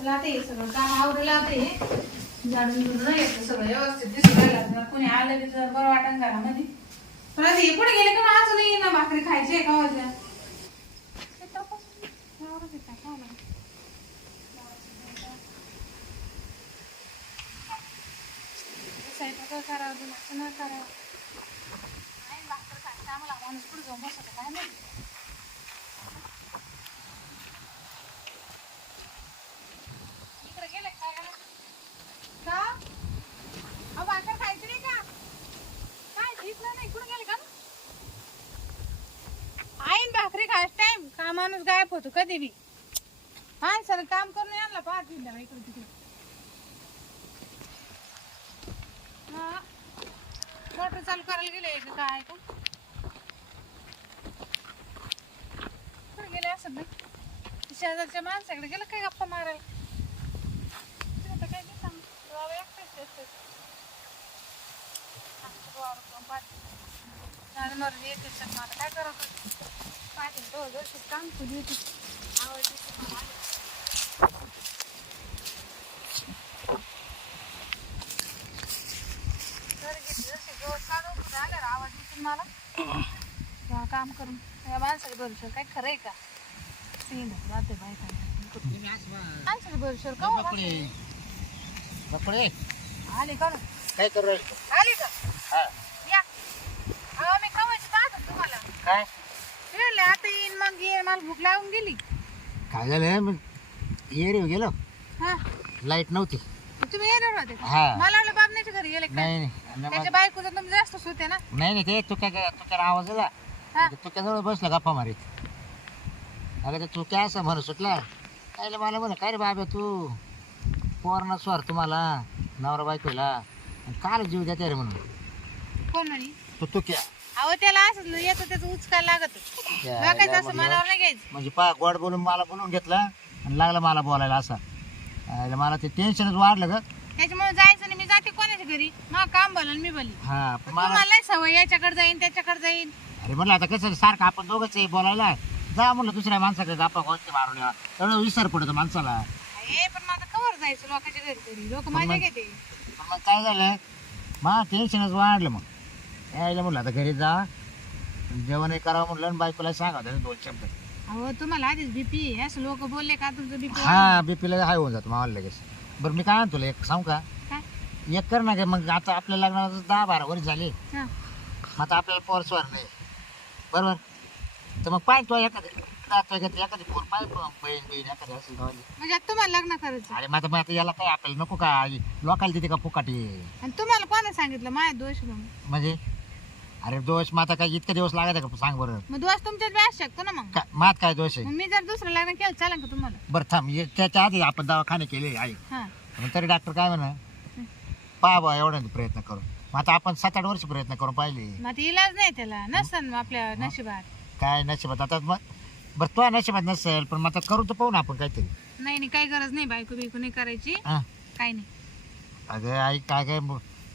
मला आता हे सगळं काम आवडलं आता हे झाडून बिडून येतं सगळं व्यवस्थित दिसून राहिलं कोणी आलं की जर बरं वाटण घरामध्ये पण आता हे कुठे गेले का अजूनही ना भाकरी खायची आहे का वाजल्या स्वयंपाक करावं न करावं नाही भाकर खायचं आम्हाला माणूस पुढे जाऊन बसत काय नाही इकडे गेले काय का अहो भाकर खायची नाही का काय दिसलं नाही कुठे गेले का आईन भाकरी खायच टाइम का माणूस गायब होतो कधी बी हा सर काम करून आणला पाहत इकडे तिकडे मोटर चालू करायला गेले का काय का कुठे गेले असं ना शेजारच्या माणसाकडे गेलं काय गप्पा मारायला काय नाही सांग एकटेच मला काय करावं पाहते काम खुली होती आवाज आवाज येतो मला काम करून या माणसाला भरोश्यावर काय खरंय का जाते माणसाला भरोश्यावर का आले का काय करू आले का या मी कवायची पाहत तुम्हाला काय आता येईन मग ये मला भूक लागून गेली काय झालं एरिया गेलो हा लाईट नव्हती तुम्ही येणार होते का? हा. मला वाटलं बाबण्याच्या घरी गेले का? नाही त्याच्या बायकोचा तुम्ही जास्तच होते ना नाही ते तुझ्या आवाज आला हा. तुझ्याजवळ बसला गप्पा मारीत अगं तू काय असं म्हणू सुटला काय मला म्हणा काय रे बाबा तू पोरणा स्वर तुम्हाला नवरा बायकोला काल जीव देते रे म्हणून कोण म्हणी तू क्या अहो त्याला असं येतं त्याचं उचकायला लागत बघायचं असं मनावर नाही घ्यायचं म्हणजे पा गोड बोलून मला बोलून घेतला आणि लागला मला बोलायला असा मला ते टेन्शनच वाढलं ग त्याच्यामुळे जायचं नाही मी जाते कोणाच्या घरी मग काम भलं मी भली हा पण मला तुम्हाला नाही सवय याच्याकडे जाईन त्याच्याकडे जाईन अरे म्हटलं आता कसं सारखं आपण दोघंच आहे बोलायला जा म्हणलं दुसऱ्या माणसाकडे गप्पा गोष्टी मारून यावा तेवढं विसर पडतो माणसाला हे पण मग आता कवर जायचं लोकांच्या घरी तरी लोक मजा घेते पण मग काय झालं मग टेन्शनच वाढलं मग यायला म्हटलं आता घरी जा जेवणही करावं म्हटलं आणि बायकोला सांगा दोन शब्द अहो तुम्हाला आधीच बीपी असं लोक बोलले का तुमचं बीपी हा बीपीला हाय होऊन जातो मला लगेच बरं मी काय म्हणतो तुला एक सांगू का काय एक कर ना काय मग आता आपल्या लग्नाला 10-12 वर्ष झाले हा मग आता आपल्याला पोरस्वर नाही बरोबर तर मग पाय तो एखादी पोर पाय बहीण एखादी असेल गावाली म्हणजे आता तुम्हाला लग्न करायचं अरे मग आता याला काय आपल्याला नको का लोकांना तिथे का फुकाटी आणि तुम्हाला कोणा सांगितलं माझ्या दोष म्हणून म्हणजे अरे दोष मग आता काय इतका दिवस लागत का सांग बरं मग दोष तुमच्यात बी असू शकतो ना मग मात काय दोष आहे मग मी जर दुसरं लग्न केलं चालेल का तुम्हाला बरं थांब त्याच्या आधी आपण दवाखाने केले आई हा तरी डॉक्टर काय म्हणा पहा बा एवढा प्रयत्न करू मग आता आपण 7-8 वर्ष प्रयत्न करून पाहिले मग आता इलाज नाही त्याला नसन आपल्या नशिबात काय नशिबात आता मग बरं तो नशिबात नसेल पण मग आता करू तर पाहू ना आपण काहीतरी नाही नाही काही गरज नाही बायको बिको नाही करायची हा काही नाही अगं आई काय काय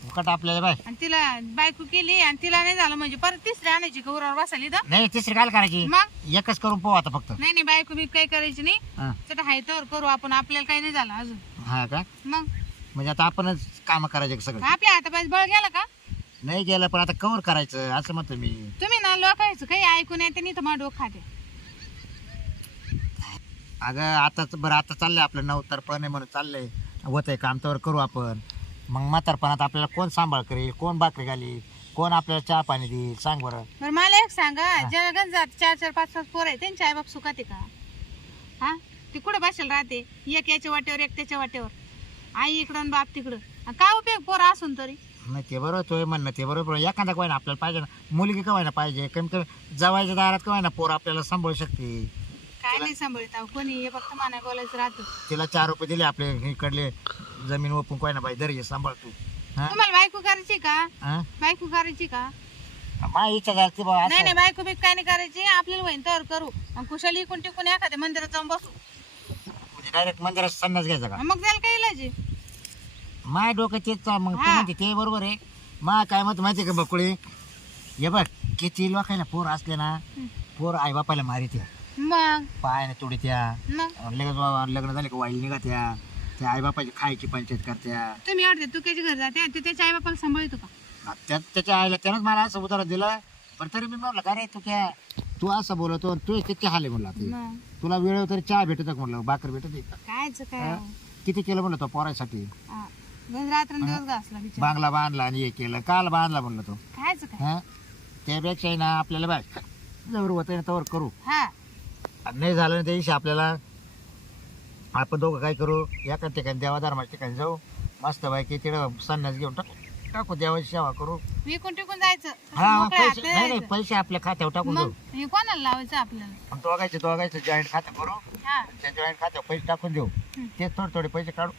फुकट आपल्याला बाय आणि तिला बायको केली आणि तिला नाही झालं म्हणजे परत तिसरी आणायची गौरावर बसायली तर नाही तिसरी काय करायची मग एकच करून पाहू आता फक्त नाही नाही बायको बी काही करायची नाही हा चट हाय तर करू आपण आपल्याला काही नाही झालं अजून हा का मग म्हणजे आता आपणच काम करायचे सगळं आपल्या हातापायच बळ गेला का नाही गेलं पण आता कव्हर करायचं असं म्हणतो मी तुम्ही ना लोकांचं काही ऐकून येते नाही तर मग डोकं खाते अगं आताच बरं आता चाललंय आपलं नवतरपण आहे म्हणून चाललंय होत आहे काम तर करू आपण मग म्हातारपणात आपल्याला कोण सांभाळ करेल कोण भाकरी घालील कोण आपल्याला चहा पाणी देईल सांग बरं बरं मला एक सांगा ज्या गंजात 4-4 5-5 पोर आहे त्यांचे आईबाप सुखात आहे का हा ती कुठं बसेल राहते एक याच्या वाट्यावर एक त्याच्या वाट्यावर आई इकडं आणि बाप तिकडं काय उपयोग पोरं असून तरी नाही ते बरोबर तो म्हणणं ते बरोबर एखादा काय ना आपल्याला पाहिजे ना मुलगी का ना पाहिजे कमी कमी जवायच्या दारात का ना पोर आपल्याला सांभाळू शकते काय नाही सांभाळत अहो कोणी हे फक्त माना बोलायचं राहतं तिला 4 रुपये दिले आपले इकडले जमीन ओपून काय ना बाई दर सांभाळ तू हा तुम्हाला बायको करायची का हा बायको करायची का मा इच्छा झाली बाबा नाही नाही बायको बी काय नाही करायची आपल्याला होईन तर करू आणि कुशाली इकून टिकून एखाद्या मंदिरात जाऊन बसू म्हणजे डायरेक्ट मंदिरात संन्यास घ्यायचा का मग त्याला काय इलाज आहे? माय डोकं तेच मग तू हा. म्हणते ते बरोबर आहे मा काय मत माहिती का बकुळे हे बघ किती लोकांना पोर असले ना पोर आई बापाला मारिते मग पाय नाही तुडी त्या मग लगेच लग्न झाले का वाईल निघा त्या आई बापाची खायची पंचायत करत्या. तुम्ही अडते तू त्याच्या घर जाते तू त्याच्या आई बापाला सांभाळतो का? त्याच्या आईला त्यानंच मला असं उतारा दिलं. पण तरी मी म्हणलं का रे तू असं बोलतो तू किती हाले म्हणला ते मग तुला वेळेवर तरी चहा भेटत का म्हणलं भाकर भेटत का कायच काय किती केलं म्हणलं तो पोरासाठी हा. रोज रात्रंदिवस घासला बिचारा. बांगला बांधला आणि हे केलं काल बांधला म्हणलं तो कायच काय हा त्यापेक्षा ना आपल्याला बघ जवळ होत ना तवर करू. हा आणि नाही झालं ना त्या दिवशी आपल्याला आपण दोघं काय करू एका ठिकाणी देवाधर्माच्या ठिकाणी जाऊ मस्त बायकी तिकडं संन्यास घेऊन टाकू देवाची सेवा करू. विकून टिकून जायचं हा मोकळ्या पैसे हाताने नाही जायचं. पैसे आपल्या खात्यावर टाकून देऊ. मग हे कोणाला लावायचं आपल्याला? आणि दोघायचं जॉईंट खातं करू. हा त्या जॉईंट खात्यावर पैसे टाकून देऊ. हं. ते थोडे पैसे काढू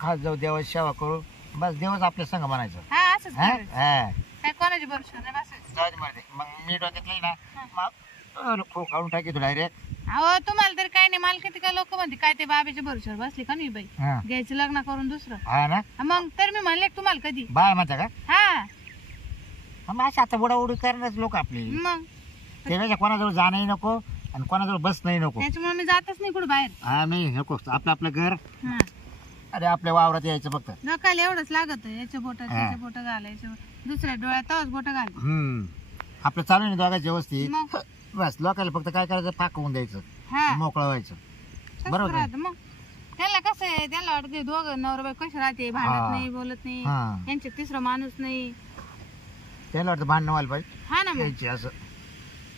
खात जाऊ देवाची सेवा करू. बस देवच आपल्या संग म्हणायचं. हा असंच हा करायचं. हा काय कोणाची भरोसा नाही बसायचं. जाऊ दे मला. मग मी डोक्यात नाही ना मग खो काढून टाकी तू डायरेक्ट. अहो तुम्हाला तरी काय नाही मला किती काय लोक म्हणते काय ते बाबेच्या भरोश्यावर बसली का नाही बाई हा घ्यायचं लग्न करून दुसरं. हा ना मग तर मी म्हणले का तुम्हाला कधी बाय म्हणता का हा मग अशी आता उडी करणारच लोक आपली. मग त्यापेक्षा कोणाजवळ जाणंही नको आणि कोणाजवळ बसणंही नको. त्याच्यामुळे मी जातच नाही कुठं बाहेर. हा मी नको आपलं घर हा अरे आपल्या वावरात यायचं फक्त. नकाल एवढंच लागत याच्या बोटात हा. त्याच्या बोट घालायचं दुसऱ्या डोळ्यात तवच बोट घाल. आपलं चालू आहे ना दोघांचं व्यवस्थित. मग बस लोकांना फक्त काय करायचं फाकवून द्यायचं हा मोकळं व्हायचं. तसंच बरोबर आहे. राहतं मग त्यांना कसं आहे त्यांना वाटतं दोघं नवरा बाई कशी राहते भांडत हा. नाही बोलत नाही हा यांच्यात तिसरा माणूस नाही. त्याला वाटतं भांडणं व्हायला पाहिजे हा ना मग यायची असं.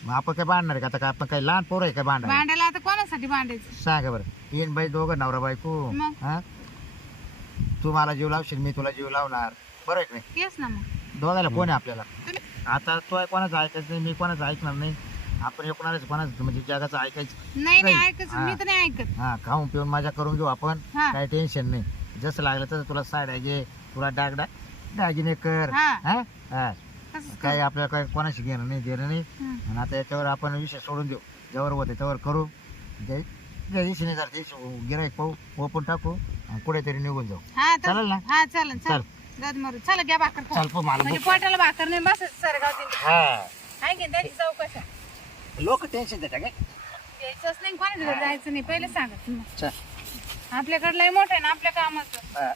मग आपण काय भांडणार आहे का आता काय आपण काही लहान पोरं आहे का भांडणार. भांडायला आता कोणासाठी भांडायचं? सांगा बरं येईन बाई दोघं नवरा बायको. मग? हा तू मला जीव लावशील मी तुला जीव लावणार बरं आहे की नाही. तेच ना मग दोघायला कोण आहे आपल्याला. तुम्ही- आता तो कोणाचं ऐकायचं नाही मी कोणाचं ऐकणार नाही. आपण एकणारच कोणाचं म्हणजे जगाचं ऐकायचं. नाही नाही नाही. ऐकत हा. मी तर नाही ऐकत. हा खाऊन पिऊन मजा करून घेऊ आपण. हा काही टेन्शन नाही. जसं लागलं तसं तुला साड्या घे तुला दागिने कर. हा हा हा तसंच काही कर. आपल्याला काही कोणाशी घेणं नाही देणं नाही. हं. आणि आता याच्यावर आपण विषय सोडून देऊ ज्यावर होते त्यावर करू. ज्या दिवशी नाही जर गिराईक पाहू ओपून टाकू आणि कुठेतरी निघून जाऊ. हा चालेल ना? हा चालेल चल. चल गद मारू चला घ्या भाकर खाऊ. चल पो मला म्हणजे पोटाला भाकर नाही बस सरगाव हा आहे की त्याची चौकशा लोक टेन्शन देतात काय. द्यायचंच नाही कोणाच्या घरी जायचं नाही पहिले सांगत चल आपल्याकडलं मोठं आहे ना आपल्या कामाचं. हा.